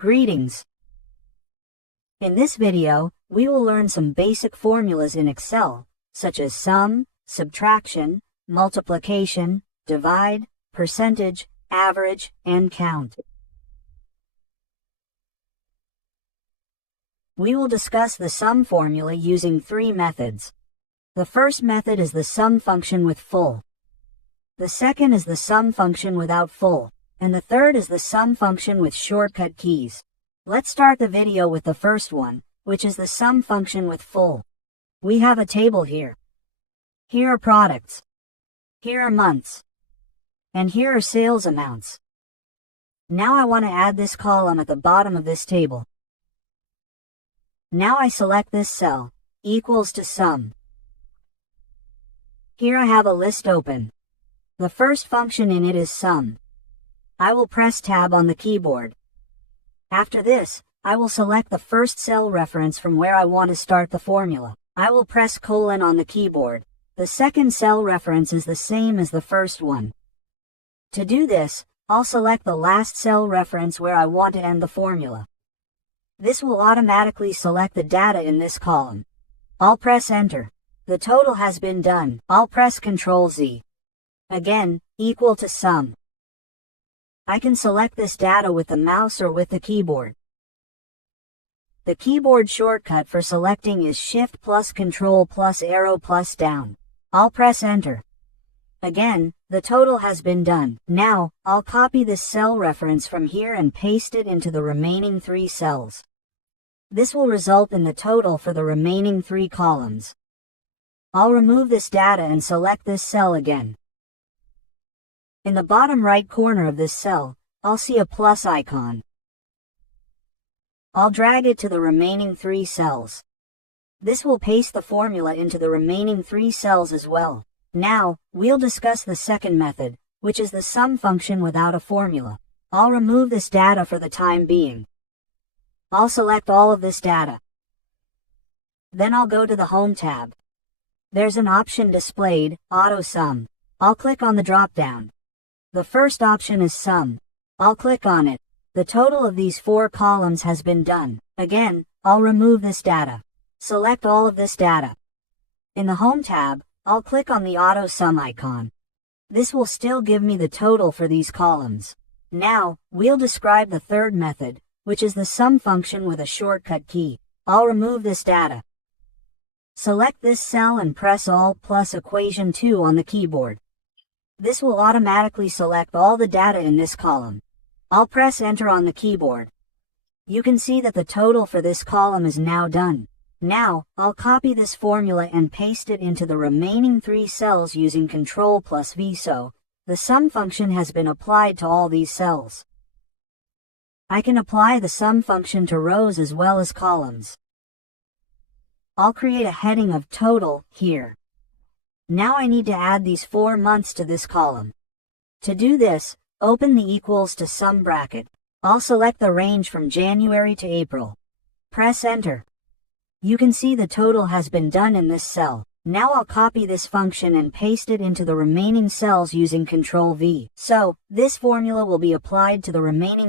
Greetings! In this video, we will learn some basic formulas in Excel, such as sum, subtraction, multiplication, divide, percentage, average, and count. We will discuss the sum formula using three methods. The first method is the sum function with full. The second is the sum function without full. And the third is the sum function with shortcut keys. Let's start the video with the first one, which is the sum function with full. We have a table here. Here are products. Here are months. And here are sales amounts. Now I want to add this column at the bottom of this table. Now I select this cell, equals to sum. Here I have a list open. The first function in it is sum. I will press Tab on the keyboard. After this, I will select the first cell reference from where I want to start the formula. I will press colon on the keyboard. The second cell reference is the same as the first one. To do this, I'll select the last cell reference where I want to end the formula. This will automatically select the data in this column. I'll press Enter. The total has been done. I'll press Ctrl Z. Again, equal to sum. I can select this data with the mouse or with the keyboard. The keyboard shortcut for selecting is Shift plus Control plus arrow plus down. I'll press Enter. Again, the total has been done. Now, I'll copy this cell reference from here and paste it into the remaining three cells. This will result in the total for the remaining three columns. I'll remove this data and select this cell again. In the bottom right corner of this cell, I'll see a plus icon. I'll drag it to the remaining three cells. This will paste the formula into the remaining three cells as well. Now, we'll discuss the second method, which is the sum function without a formula. I'll remove this data for the time being. I'll select all of this data. Then I'll go to the Home tab. There's an option displayed, Auto Sum. I'll click on the drop-down. The first option is sum. I'll click on it. The total of these four columns has been done. Again, I'll remove this data. Select all of this data. In the Home tab, I'll click on the Auto Sum icon. This will still give me the total for these columns. Now, we'll describe the third method, which is the sum function with a shortcut key. I'll remove this data. Select this cell and press Alt plus equation 2 on the keyboard. This will automatically select all the data in this column. I'll press Enter on the keyboard. You can see that the total for this column is now done. Now, I'll copy this formula and paste it into the remaining three cells using Ctrl plus V so the sum function has been applied to all these cells. I can apply the sum function to rows as well as columns. I'll create a heading of Total here. Now I need to add these 4 months to this column. To do this, open the equals to sum bracket. I'll select the range from January to April. Press Enter. You can see the total has been done in this cell. Now I'll copy this function and paste it into the remaining cells using Ctrl V. So, this formula will be applied to the remaining